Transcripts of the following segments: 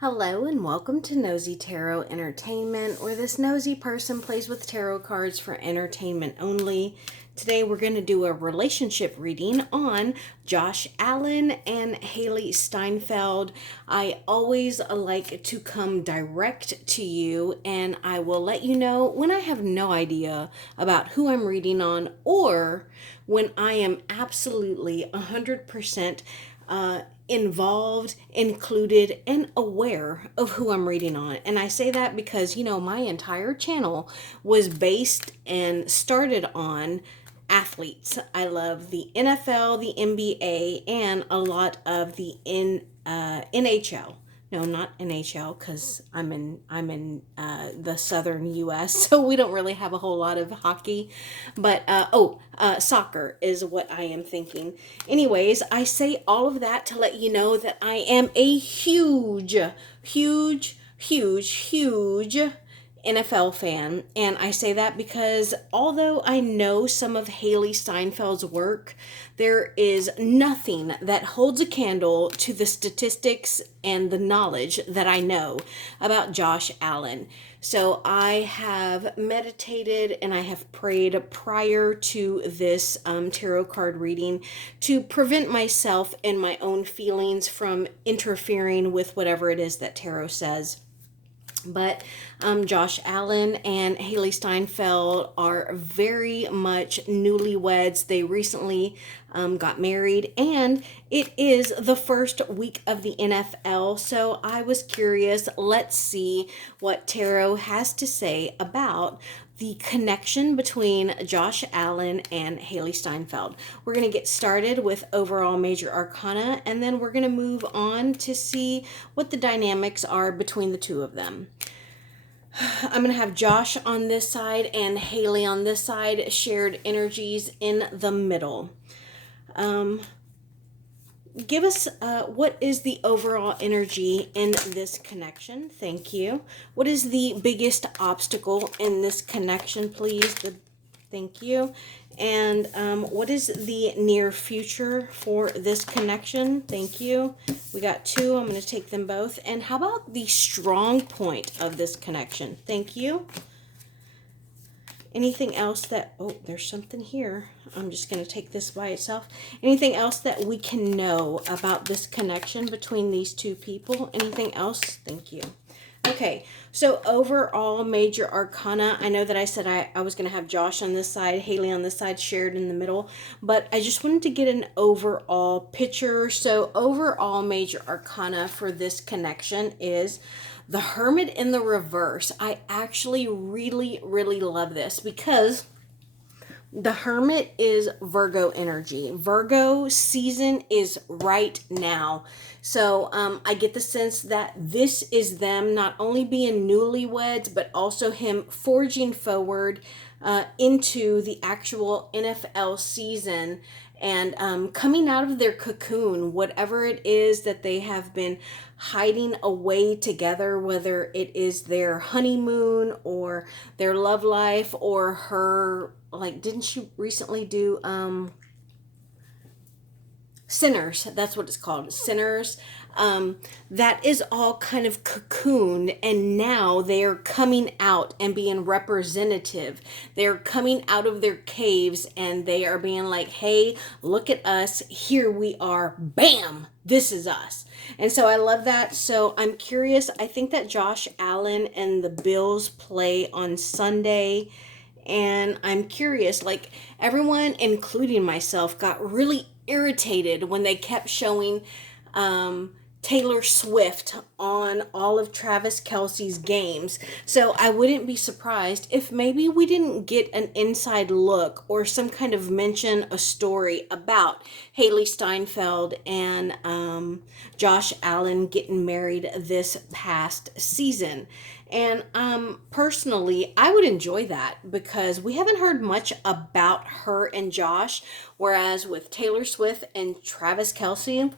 Hello and welcome to Nosy Tarot Entertainment, where this nosy person plays with tarot cards for entertainment only. Today we're going to do a relationship reading on Josh Allen and Hailey Steinfeld. I always like to come direct to you, and I will let you know when I have no idea about who I'm reading on or when I am absolutely 100% involved, included, and aware of who I'm reading on. And I say that because, my entire channel was based and started on athletes. I love the NFL, the NBA, and a lot of the NHL. No, not NHL, because I'm in the southern U.S., so we don't really have a whole lot of hockey. But soccer is what I am thinking. Anyways, I say all of that to let you know that I am a huge, huge, huge, huge NFL fan. And I say that because although I know some of Hailey Steinfeld's work, there is nothing that holds a candle to the statistics and the knowledge that I know about Josh Allen. So I have meditated and I have prayed prior to this tarot card reading to prevent myself and my own feelings from interfering with whatever it is that tarot says. But Josh Allen and Hailey Steinfeld are very much newlyweds. They recently got married, and it is the first week of the NFL. So I was curious. Let's see what tarot has to say about the connection between Josh Allen and Hailey Steinfeld. We're going to get started with overall major arcana, and then we're going to move on to see what the dynamics are between the two of them. I'm going to have Josh on this side and Hailey on this side, shared energies in the middle. Give us what is the overall energy in this connection? Thank you. What is the biggest obstacle in this connection, please? Thank you. And what is the near future for this connection? Thank you. We got two. I'm going to take them both. And how about the strong point of this connection? Thank you. Anything else that, there's something here. I'm just going to take this by itself. Anything else that we can know about this connection between these two people? Anything else? Thank you. Okay, so overall major arcana, I know that I said I was going to have Josh on this side, Hailey on this side, shared in the middle, but I just wanted to get an overall picture. So overall major arcana for this connection is the Hermit in the reverse. I actually really, really love this because the Hermit is Virgo energy. Virgo season is right now. So I get the sense that this is them not only being newlyweds, but also him forging forward into the actual NFL season and coming out of their cocoon, whatever it is that they have been hiding away together, whether it is their honeymoon or their love life or her, like, didn't she recently do Sinners? That's what it's called, Sinners. That is all kind of cocooned, and now they are coming out and being representative. They're coming out of their caves and they are being like, hey, look at us, here we are, bam, this is us. And so I love that. So I'm curious. I think that Josh Allen and the Bills play on Sunday, and I'm curious, like, everyone, including myself, got really irritated when they kept showing Taylor Swift on all of Travis Kelce's games. So I wouldn't be surprised if maybe we didn't get an inside look or some kind of mention, a story about Hailey Steinfeld and Josh Allen getting married this past season. And personally, I would enjoy that because we haven't heard much about her and Josh, whereas with Taylor Swift and Travis Kelce,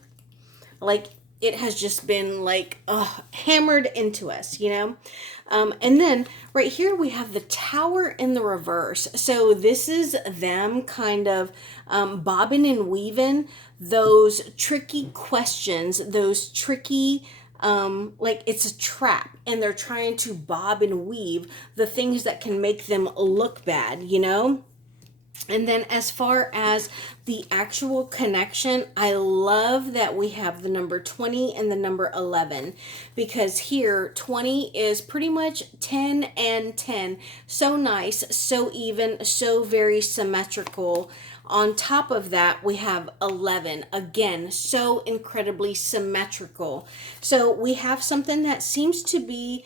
like, it has just been like hammered into us, and then right here we have the Tower in the reverse. So this is them kind of bobbing and weaving those tricky questions, those tricky like it's a trap, and they're trying to bob and weave the things that can make them look bad, you know? And then as far as the actual connection, I love that we have the number 20 and the number 11, because here 20 is pretty much 10 and 10. So nice, so even, so very symmetrical. On top of that, we have 11. Again, so incredibly symmetrical. So we have something that seems to be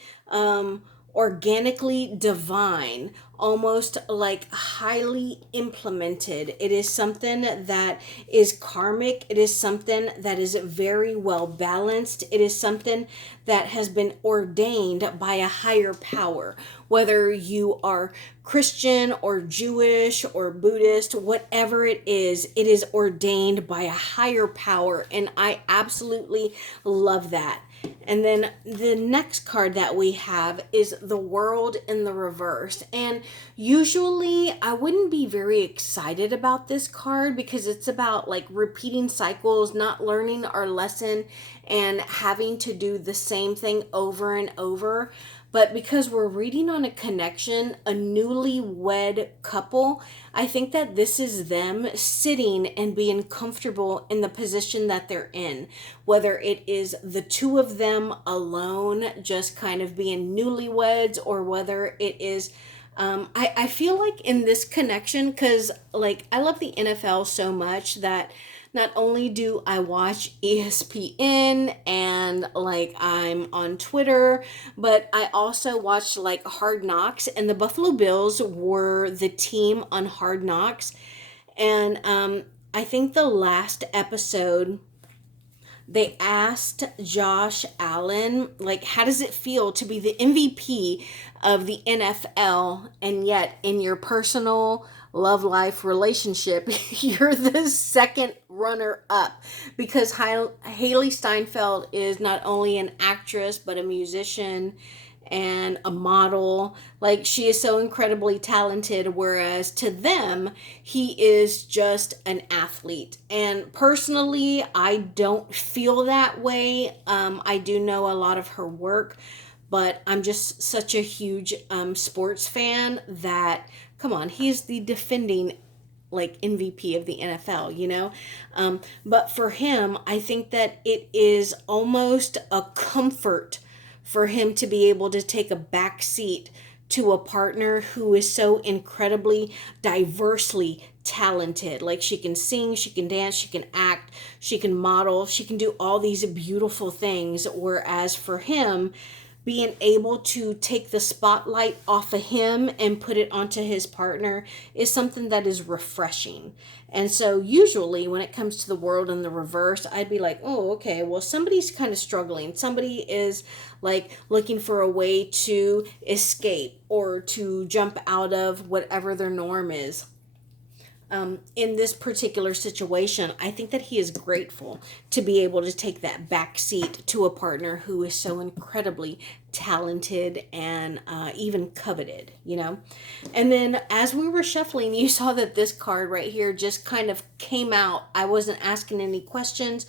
organically divine, almost like highly implemented. It is something that is karmic. It is something that is very well balanced. It is something that has been ordained by a higher power. Whether you are Christian or Jewish or Buddhist, whatever it is ordained by a higher power. And I absolutely love that. And then the next card that we have is the World in the reverse. And usually I wouldn't be very excited about this card, because it's about like repeating cycles, not learning our lesson, and having to do the same thing over and over. But because we're reading on a connection, a newlywed couple, I think that this is them sitting and being comfortable in the position that they're in. Whether it is the two of them alone, just kind of being newlyweds, or whether it is I feel like in this connection, because like I love the NFL so much that not only do I watch ESPN and like I'm on Twitter, but I also watch like Hard Knocks, and the Buffalo Bills were the team on Hard Knocks. And I think the last episode, they asked Josh Allen, like, how does it feel to be the MVP of the NFL, and yet in your personal love life relationship, you're the second runner up? Because Hailey Steinfeld is not only an actress, but a musician and a model. Like, she is so incredibly talented, whereas to them, he is just an athlete. And personally, I don't feel that way. I do know a lot of her work, but I'm just such a huge sports fan that, come on, he's the defending like MVP of the NFL, you know? But for him, I think that it is almost a comfort for him to be able to take a back seat to a partner who is so incredibly diversely talented. Like, she can sing, she can dance, she can act, she can model, she can do all these beautiful things. Whereas for him, being able to take the spotlight off of him and put it onto his partner is something that is refreshing. And so usually when it comes to the World in the reverse, I'd be like, oh, okay, well, somebody's kind of struggling. Somebody is like looking for a way to escape or to jump out of whatever their norm is. In this particular situation, I think that he is grateful to be able to take that back seat to a partner who is so incredibly talented and even coveted, you know? And then as we were shuffling, you saw that this card right here just kind of came out. I wasn't asking any questions,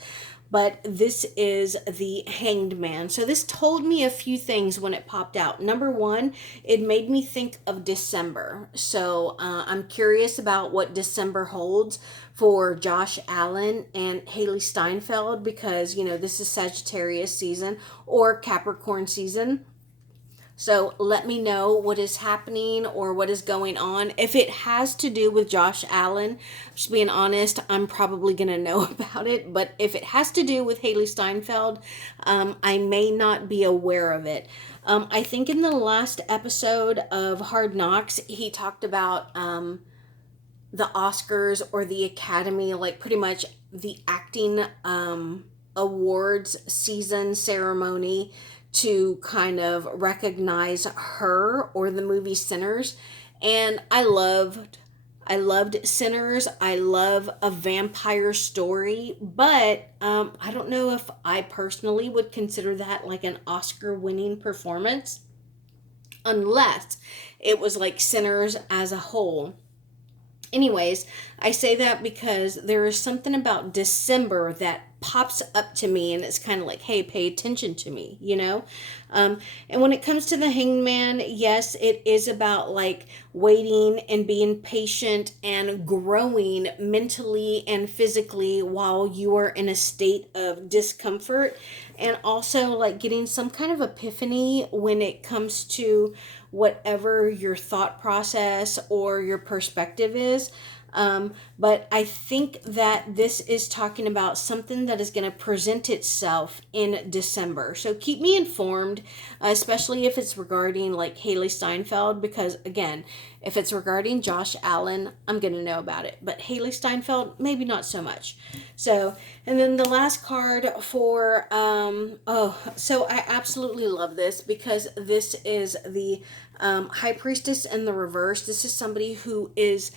but this is the Hanged Man. So this told me a few things when it popped out. Number one, it made me think of December. So I'm curious about what December holds for Josh Allen and Hailey Steinfeld, because, you know, this is Sagittarius season or Capricorn season. So let me know what is happening or what is going on. If it has to do with Josh Allen, just being honest, I'm probably going to know about it. But if it has to do with Hailey Steinfeld, I may not be aware of it. I think in the last episode of Hard Knocks, he talked about the Oscars or the Academy, like pretty much the acting awards season ceremony, to kind of recognize her or the movie Sinners. And I loved Sinners. I love A Vampire Story, but I don't know if I personally would consider that like an Oscar winning performance, unless it was like Sinners as a whole. Anyways, I say that because there is something about December that pops up to me, and it's kind of like, hey, pay attention to me, you know? And when it comes to the Hanged Man, yes, it is about like waiting and being patient and growing mentally and physically while you are in a state of discomfort, and also like getting some kind of epiphany when it comes to whatever your thought process or your perspective is. But I think that this is talking about something that is going to present itself in December. So keep me informed, especially if it's regarding like Hailey Steinfeld, because again, if it's regarding Josh Allen, I'm going to know about it. But Hailey Steinfeld, maybe not so much. So, and then the last card for, so I absolutely love this because this is the High Priestess in the reverse. This is somebody who is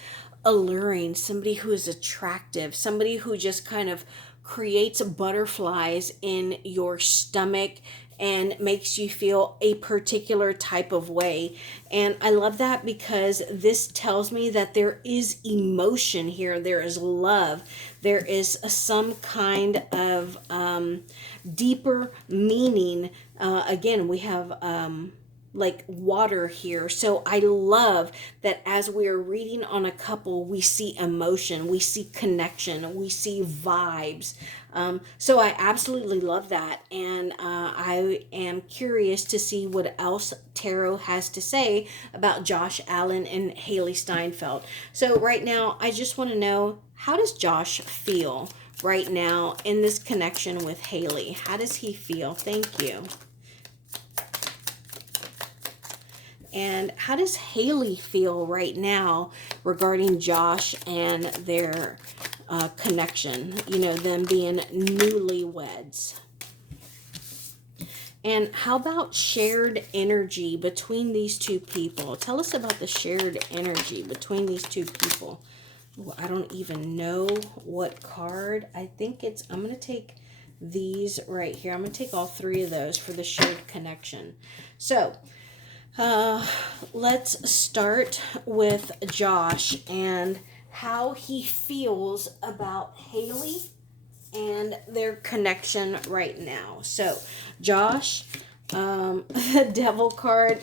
alluring, somebody who is attractive, somebody who just kind of creates butterflies in your stomach and makes you feel a particular type of way. And I love that because this tells me that there is emotion here, there is love, there is some kind of deeper meaning. Again, we have like water here. So I love that as we are reading on a couple, we see emotion, we see connection, we see vibes. So I absolutely love that. And I am curious to see what else Tarot has to say about Josh Allen and Hailey Steinfeld. So right now, I just want to know, how does Josh feel right now in this connection with Hailey? How does he feel? Thank you. And how does Hailey feel right now regarding Josh and their connection? You know, them being newlyweds. And how about shared energy between these two people? Tell us about the shared energy between these two people. Ooh, I don't even know what card. I think it's, I'm going to take these right here. I'm going to take all three of those for the shared connection. So, let's start with Josh and how he feels about Hailey and their connection right now. So, Josh, the Devil card.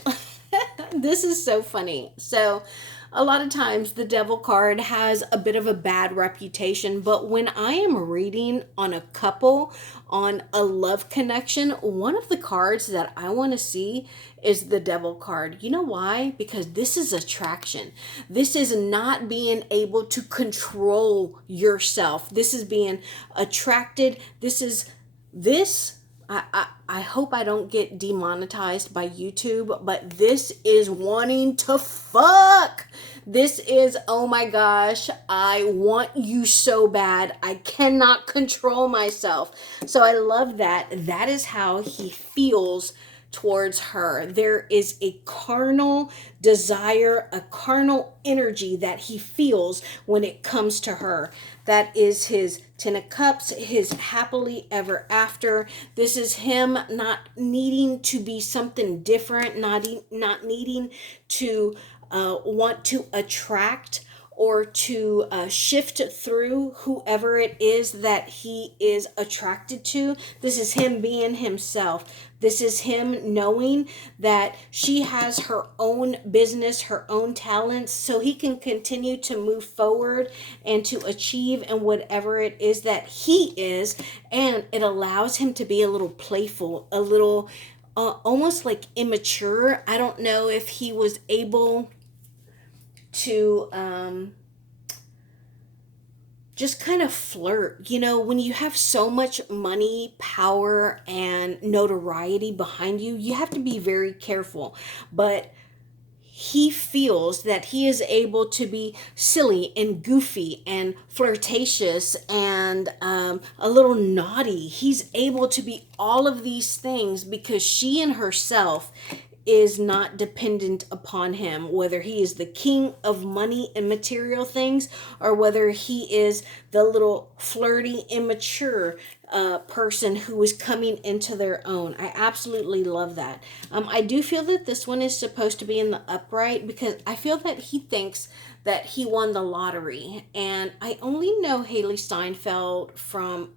This is so funny. So, a lot of times the Devil card has a bit of a bad reputation, but when I am reading on a couple, on a love connection, one of the cards that I want to see is the Devil card. You know why? Because this is attraction. This is not being able to control yourself. This is being attracted. I hope I don't get demonetized by YouTube, but this is wanting to fuck. This is, oh my gosh, I want you so bad. I cannot control myself. So I love that. That is how he feels towards her. There is a carnal desire, a carnal energy that he feels when it comes to her. That is his Ten of Cups, his happily ever after. This is him not needing to be something different, not needing to want to attract or to shift through whoever it is that he is attracted to. This is him being himself. This is him knowing that she has her own business, her own talents, so he can continue to move forward and to achieve in whatever it is that he is. And it allows him to be a little playful, a little almost like immature. I don't know if he was able to just kind of flirt. You know, when you have so much money, power, and notoriety behind you, you have to be very careful. But he feels that he is able to be silly and goofy and flirtatious and a little naughty. He's able to be all of these things because she in herself is not dependent upon him, whether he is the king of money and material things or whether he is the little flirty, immature person who is coming into their own. I absolutely love that. I do feel that this one is supposed to be in the upright because I feel that he thinks that he won the lottery. And I only know Hailey Steinfeld from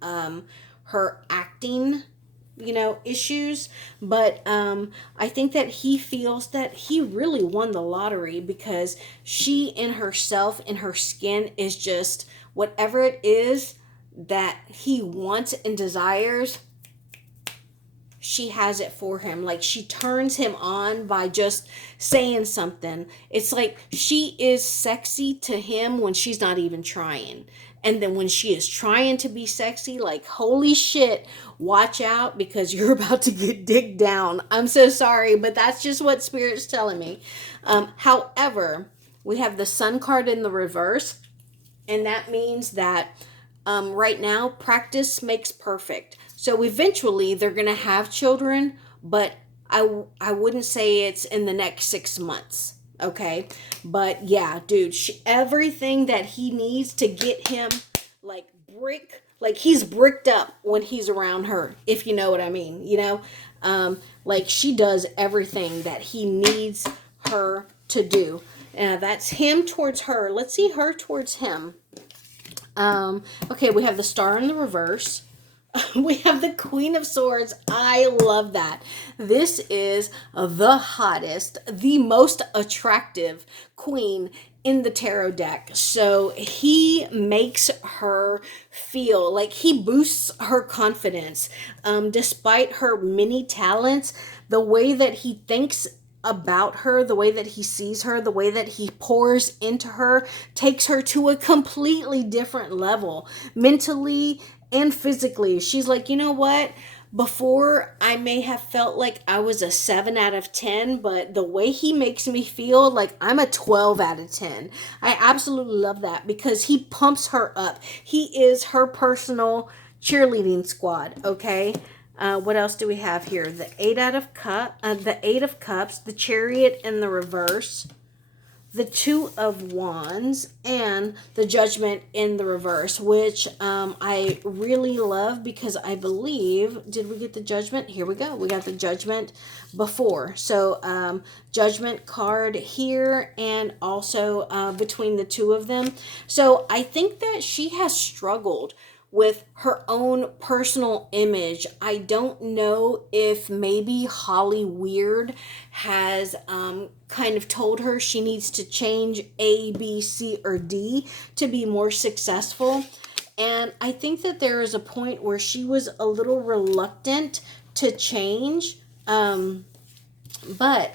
her acting, issues. But I think that he feels that he really won the lottery, because she in herself, in her skin, is just whatever it is that he wants and desires. She has it for him. Like, she turns him on by just saying something. It's like she is sexy to him when she's not even trying. And then when she is trying to be sexy, like, holy shit, watch out, because you're about to get digged down. I'm so sorry, but that's just what Spirit's telling me. However, we have the Sun card in the reverse, and that means that right now, practice makes perfect. So eventually they're going to have children, but I wouldn't say it's in the next 6 months. Okay. But yeah, dude, everything that he needs to get him like like he's bricked up when he's around her, if you know what I mean, like she does everything that he needs her to do. That's him towards her. Let's see her towards him. Okay, we have the Star in the reverse. We have the Queen of Swords. I love that. This is the hottest, the most attractive queen in the tarot deck. So he makes her feel like he boosts her confidence. Despite her many talents, the way that he thinks about her, the way that he sees her, the way that he pours into her takes her to a completely different level, mentally and physically. She's like, you know what? Before, I may have felt like I was a 7 out of 10, but the way he makes me feel, like I'm a 12 out of 10. I absolutely love that, because he pumps her up. He is her personal cheerleading squad, okay? What else do we have here? The Eight of Cups, the Chariot in the reverse, the Two of Wands, and the Judgment in the reverse, which I really love, because I believe, did we get the Judgment? Here we go. We got the Judgment before. So Judgment card here, and also between the two of them. So I think that she has struggled with her own personal image. I don't know if maybe Holly Weird has kind of told her she needs to change A, B, C, or D to be more successful. And I think that there is a point where she was a little reluctant to change. But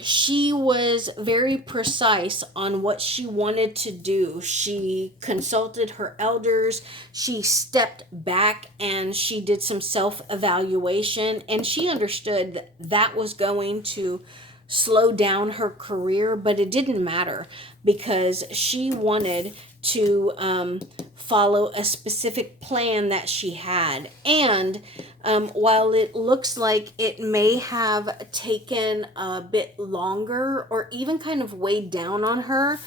she was very precise on what she wanted to do. She consulted her elders, she stepped back, and she did some self-evaluation, and she understood that that was going to slow down her career, but it didn't matter, because she wanted to follow a specific plan that she had. And while it looks like it may have taken a bit longer, or even kind of weighed down on her,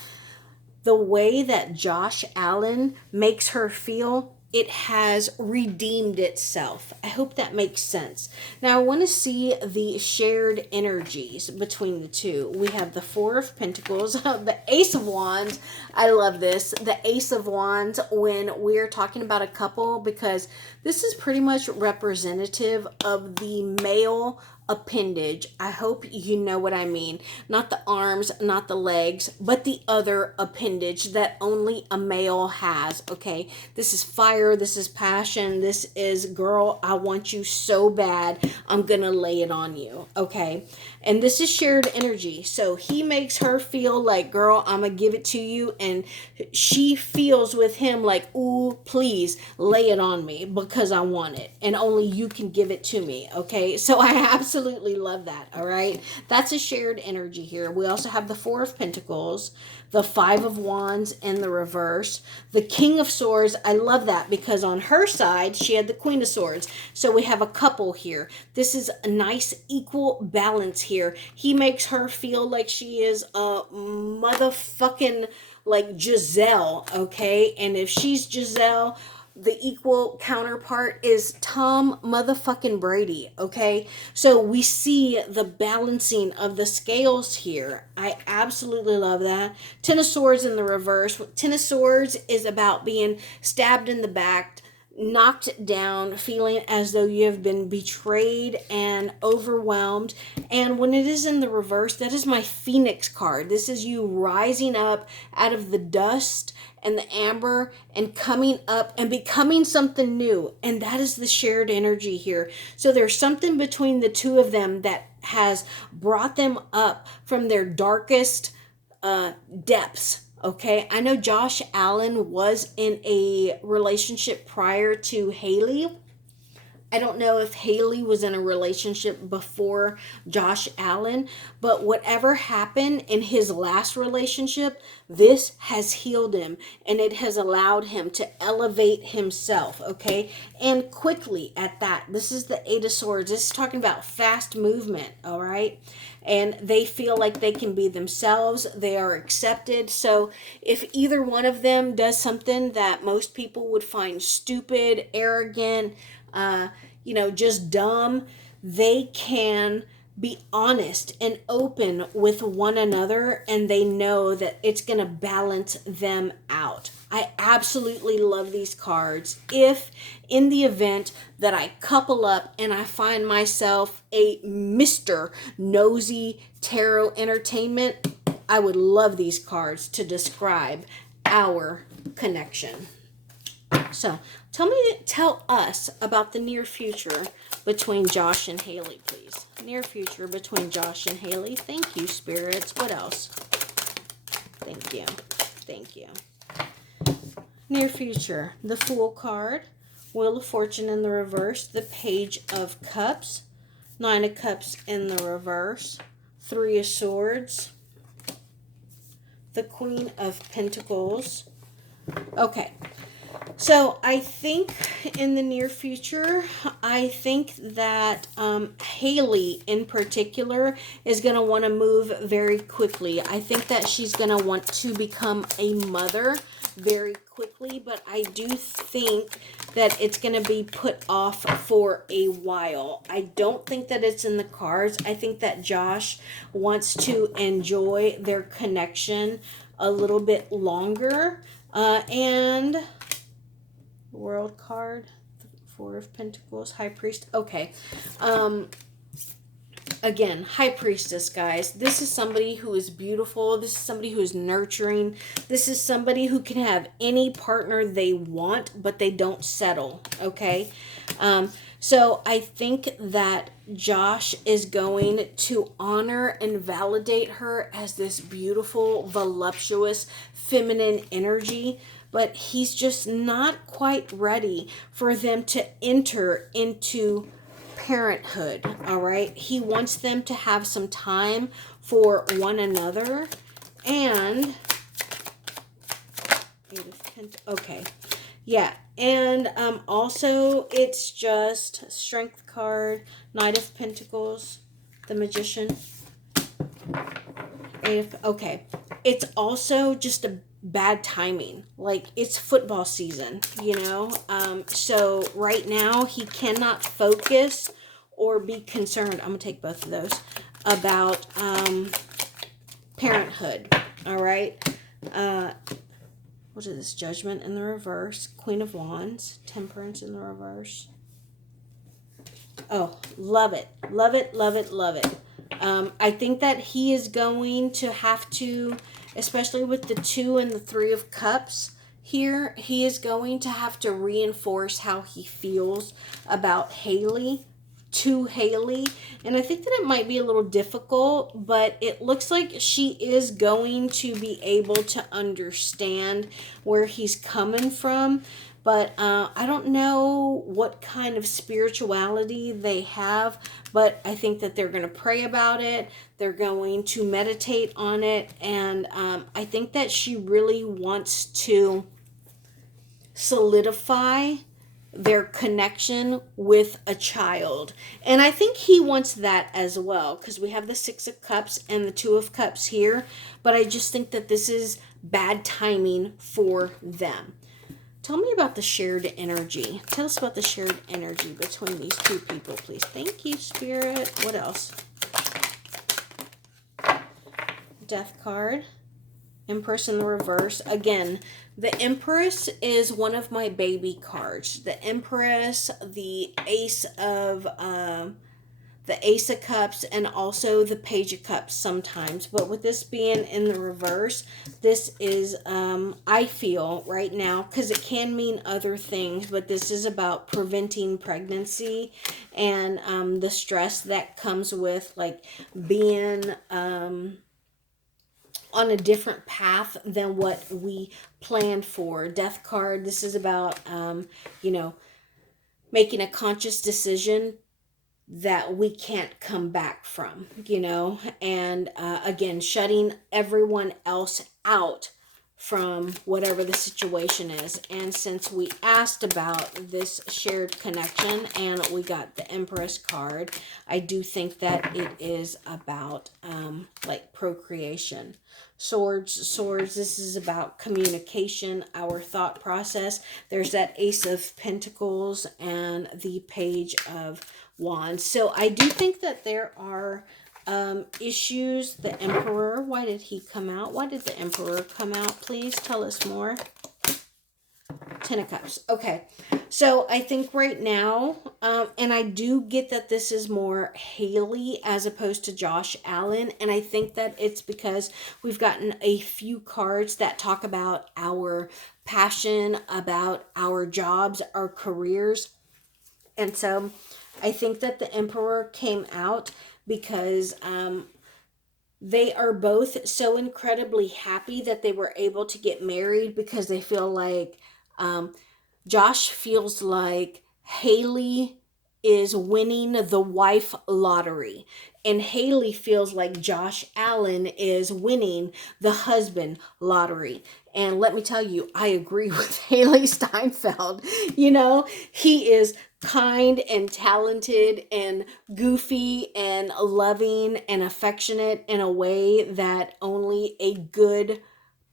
the way that Josh Allen makes her feel, it has redeemed itself. I hope that makes sense. Now, I want to see the shared energies between the two. We have the Four of Pentacles, the Ace of Wands. I love this. The Ace of Wands when we're talking about a couple, because this is pretty much representative of the male appendage. I hope you know what I mean. Not the arms, not the legs, but the other appendage that only a male has, okay? This is fire, this is passion, this is, girl, I want you so bad, I'm gonna lay it on you, okay? And this is shared energy. So he makes her feel like, girl, I'm gonna give it to you, and she feels with him like, ooh, please lay it on me, because I want it, and only you can give it to me, okay? So I absolutely love that, all right? That's a shared energy here. We also have the Four of Pentacles, the Five of Wands in the reverse, the King of Swords. I love that, because on her side, she had the Queen of Swords. So we have a couple here. This is a nice equal balance here. He makes her feel like she is a motherfucking like Giselle, okay? And if she's Giselle, the equal counterpart is Tom motherfucking Brady, okay? So we see the balancing of the scales here. I absolutely love that. Ten of Swords in the reverse. Ten of Swords is about being stabbed in the back, knocked down, feeling as though you have been betrayed and overwhelmed. And when it is in the reverse, that is my Phoenix card. This is you rising up out of the dust and the amber and coming up and becoming something new. And that is the shared energy here. So there's something between the two of them that has brought them up from their darkest depths. Okay, I know Josh Allen was in a relationship prior to Hailey. I don't know if Hailey was in a relationship before Josh Allen, but whatever happened in his last relationship, this has healed him and it has allowed him to elevate himself, okay? And quickly at that. This is the Eight of Swords. This is talking about fast movement, all right? And they feel like they can be themselves. They are accepted. So if either one of them does something that most people would find stupid, arrogant, just dumb, they can be honest and open with one another, and they know that it's going to balance them out. I absolutely love these cards. If in the event that I couple up and I find myself a Mr. Nosy Tarot Entertainment, I would love these cards to describe our connection. So, tell us about the near future between Josh and Hailey, please. Near future between Josh and Hailey. Thank you, spirits. What else? Thank you. Thank you. Near future, the Fool card, Wheel of Fortune in the reverse, the Page of Cups, Nine of Cups in the reverse, Three of Swords, the Queen of Pentacles. Okay. So I think in the near future, I think that Hailey in particular is going to want to move very quickly. I think that she's going to want to become a mother very quickly, but I do think that it's going to be put off for a while. I don't think that it's in the cards. I think that Josh wants to enjoy their connection a little bit longer. And World card, Four of Pentacles, High Priest. Okay. Again, High Priestess, guys. This is somebody who is beautiful. This is somebody who is nurturing. This is somebody who can have any partner they want, but they don't settle. Okay. So I think that Josh is going to honor and validate her as this beautiful, voluptuous, feminine energy, but he's just not quite ready for them to enter into parenthood, all right? He wants them to have some time for one another. And okay. Yeah, and also it's just Strength card, Knight of Pentacles, the Magician. Okay. It's also just a bad timing. Like, it's football season, so right now he cannot focus or be concerned. I'm gonna take both of those about parenthood. All right. What is this? Judgment in the reverse, Queen of Wands, Temperance in the reverse. Oh, love it, love it, love it, love it. I think that he is going to have to, especially with the Two and the Three of Cups here, he is going to have to reinforce how he feels about Hailey to Hailey. And I think that it might be a little difficult, but it looks like she is going to be able to understand where he's coming from. But I don't know what kind of spirituality they have, but I think that they're going to pray about it. They're going to meditate on it. And I think that she really wants to solidify their connection with a child. And I think he wants that as well, because we have the Six of Cups and the Two of Cups here. But I just think that this is bad timing for them. Tell me about the shared energy. Tell us about the shared energy between these two people, please. Thank you, Spirit. What else? Death card. Empress in the reverse. Again, the Empress is one of my baby cards. The Empress, the Ace of Cups, and also the Page of Cups sometimes. But with this being in the reverse, this is, I feel right now, because it can mean other things, but this is about preventing pregnancy and the stress that comes with like being on a different path than what we planned for. Death card, this is about, you know, making a conscious decision that we can't come back from, and again, shutting everyone else out from whatever the situation is. And since we asked about this shared connection and we got the Empress card, I do think that it is about like procreation. Swords, this is about communication, our thought process. There's that Ace of Pentacles and the Page of Wands. So I do think that there are issues. The Emperor, why did he come out? Why did the Emperor come out? Please tell us more. Ten of Cups. Okay. So I think right now, and I do get that this is more Hailey as opposed to Josh Allen. And I think that it's because we've gotten a few cards that talk about our passion, about our jobs, our careers. And so I think that the Emperor came out because they are both so incredibly happy that they were able to get married, because they feel like Josh feels like Hailey is winning the wife lottery, and Hailey feels like Josh Allen is winning the husband lottery. And let me tell you, I agree with Hailey Steinfeld. He is kind and talented and goofy and loving and affectionate in a way that only a good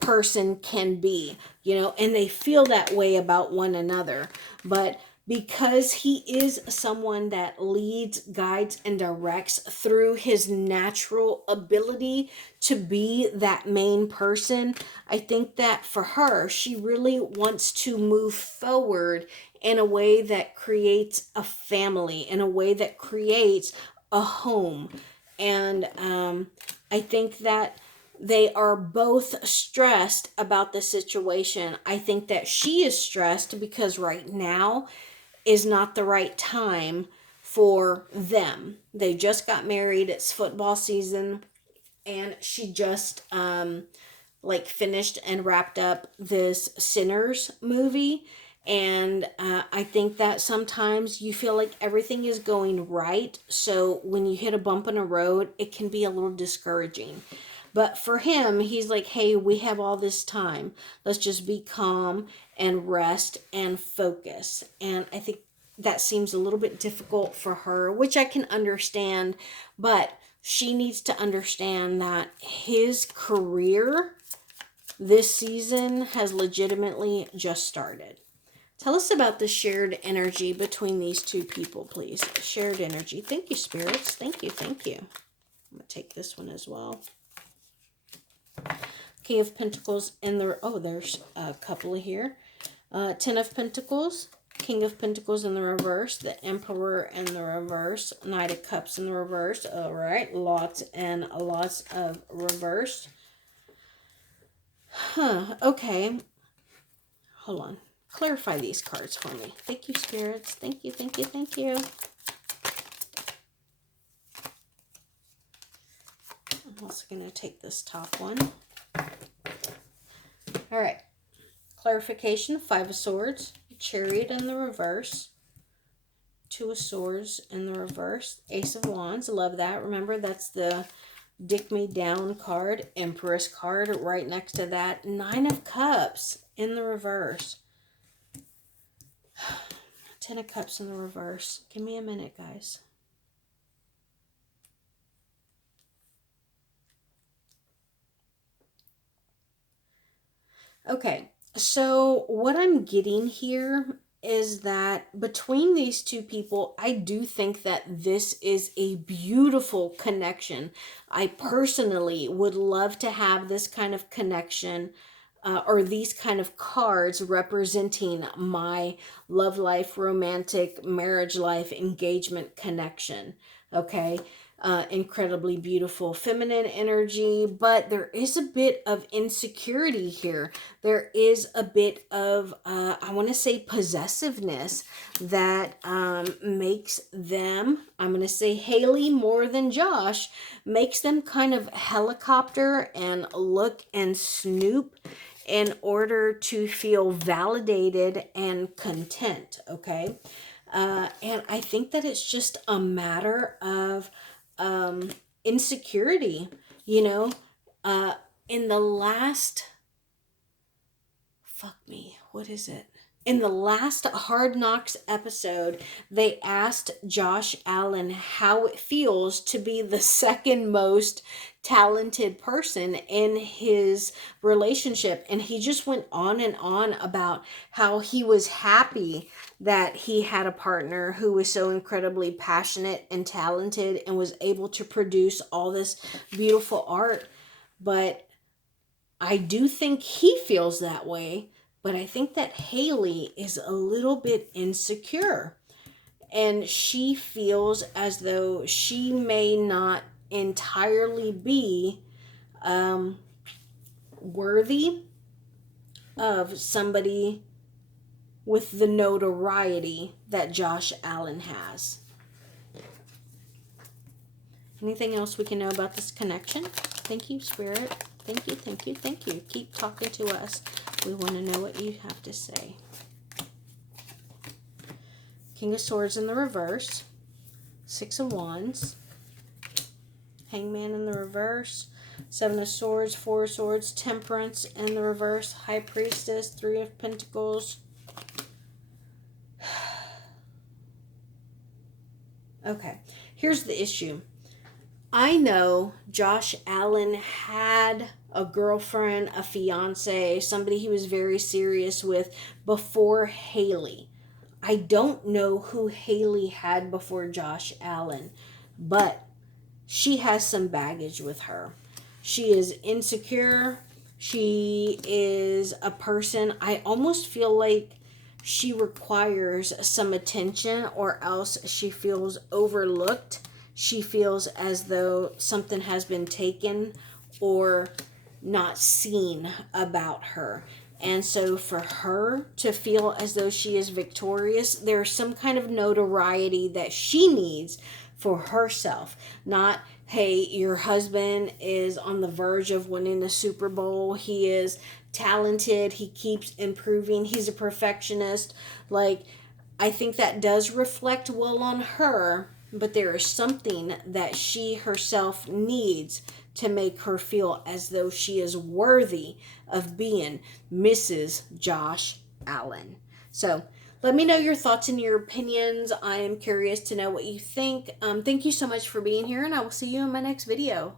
person can be, and they feel that way about one another. But because he is someone that leads, guides, and directs through his natural ability to be that main person, I think that for her, she really wants to move forward in a way that creates a family, in a way that creates a home. And I think that they are both stressed about the situation. I think that she is stressed because right now is not the right time for them. They just got married. It's football season. And she just finished and wrapped up this Sinners movie. And I think that sometimes you feel like everything is going right. So when you hit a bump in a road, it can be a little discouraging. But for him, he's like, hey, we have all this time. Let's just be calm and rest and focus. And I think that seems a little bit difficult for her, which I can understand. But she needs to understand that his career this season has legitimately just started. Tell us about the shared energy between these two people, please. Shared energy. Thank you, spirits. Thank you. I'm going to take this one as well. King of Pentacles in the... Oh, there's a couple here. Ten of Pentacles. King of Pentacles in the reverse. The Emperor in the reverse. Knight of Cups in the reverse. All right. Lots and lots of reverse. Okay. Hold on. Clarify these cards for me. Thank you, spirits. Thank you. I'm also going to take this top one. All right. Clarification. Five of Swords. Chariot in the reverse. Two of Swords in the reverse. Ace of Wands. Love that. Remember, that's the Dick Me Down card. Empress card right next to that. Nine of Cups in the reverse. Ten of Cups in the reverse. Give me a minute, guys. Okay, so what I'm getting here is that between these two people, I do think that this is a beautiful connection. I personally would love to have this kind of connection, or these kind of cards representing my love life, romantic, marriage life, engagement connection. Okay. Incredibly beautiful feminine energy, but there is a bit of insecurity here. There is a bit of, I want to say, possessiveness that makes them, I'm going to say Hailey more than Josh, makes them kind of helicopter and look and snoop in order to feel validated and content, okay? And I think that it's just a matter of insecurity, you know. In the last, fuck me, what is it? In the last Hard Knocks episode, they asked Josh Allen how it feels to be the second most talented person in his relationship. And he just went on and on about how he was happy that he had a partner who was so incredibly passionate and talented and was able to produce all this beautiful art. But I do think he feels that way, but I think that Hailey is a little bit insecure. And she feels as though she may not entirely be worthy of somebody with the notoriety that Josh Allen has. Anything else we can know about this connection? Thank you, Spirit. Thank you, thank you, thank you. Keep talking to us. We want to know what you have to say. King of Swords in the reverse. Six of Wands. Hangman in the reverse. Seven of Swords, Four of Swords, Temperance in the reverse. High Priestess, Three of Pentacles. Okay, here's the issue. I know Josh Allen had a girlfriend, a fiance, somebody he was very serious with before Hailey. I don't know who Hailey had before Josh Allen, but she has some baggage with her. She is insecure. She is a person, I almost feel like she requires some attention or else she feels overlooked. She feels as though something has been taken or not seen about her. And so for her to feel as though she is victorious, there's some kind of notoriety that she needs for herself. Not, hey, your husband is on the verge of winning the Super Bowl. He is talented. He keeps improving. He's a perfectionist. Like, I think that does reflect well on her, but there is something that she herself needs to make her feel as though she is worthy of being Mrs. Josh Allen. So let me know your thoughts and your opinions. I am curious to know what you think. Thank you so much for being here, and I will see you in my next video.